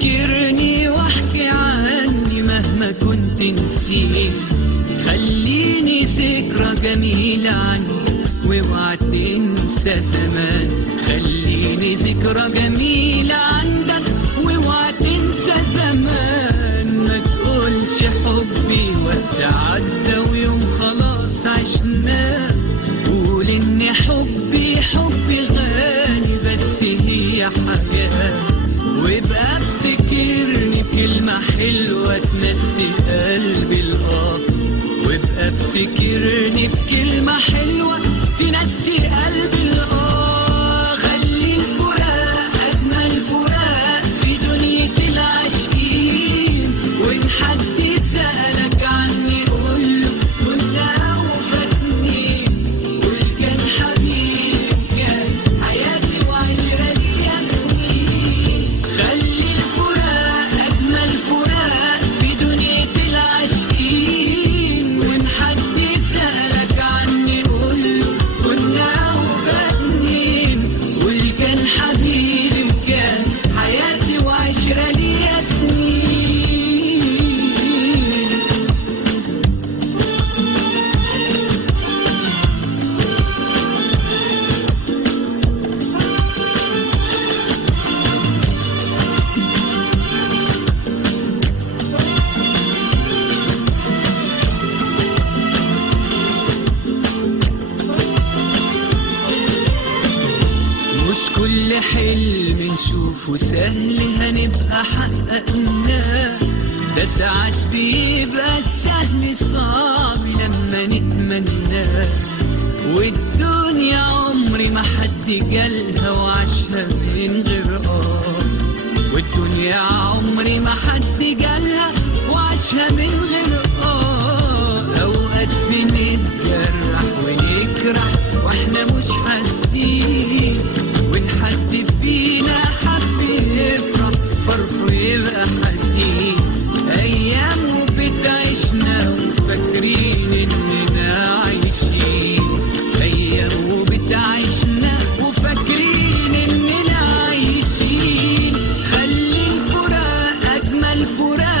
افتكرني واحكي عني مهما كنت نسيت، خليني ذكرى جميلة عني واوعى تنسى زمان، خليني ذكرى جميلة عندك واوعى تنسى زمان. ما تقولش حبي وقت عدى ويوم خلاص عشناه، قول ان حبي غالي بس هي حاجات، وابقى افتكرني بكلمة حلوة تنسي قلبي الآه، وابقى افتكرني بكلمة حلوة تنسي قلبي الآه. خلي الفراق أجمل فراق في دنيا العاشقين، وإن حد سألك عني قوله كنت أوفى اتنين، قول كان حبيبي وكان حياتي وعشرة ليا سنين. خلي الفراق أجمل فراق في دنيا العاشقين، وإن حد سألك عني قوله كنا أوفى اتنين، قول كان حبيبي وكان حياتي وعشرة ليا سنين. مش كل حلم نشوفه سهل هنبقى حققناه، ده ساعات بيبقى السهل صعب لما نتمناه، والدنيا عمري ما حد جالها وعاشها من غير والدنيا عمري ما حد جالها وعاشها من غير اوقات بنتجرح ونجرح واحنا مش حاسين، وإن حد فينا حب يفرح فرحه يبقى حزين، أيام وبتعيشنا وفاكرين إننا عايشين، أيام وبتعيشنا وفاكرين إننا عايشين. خلي الفراق أجمل فراق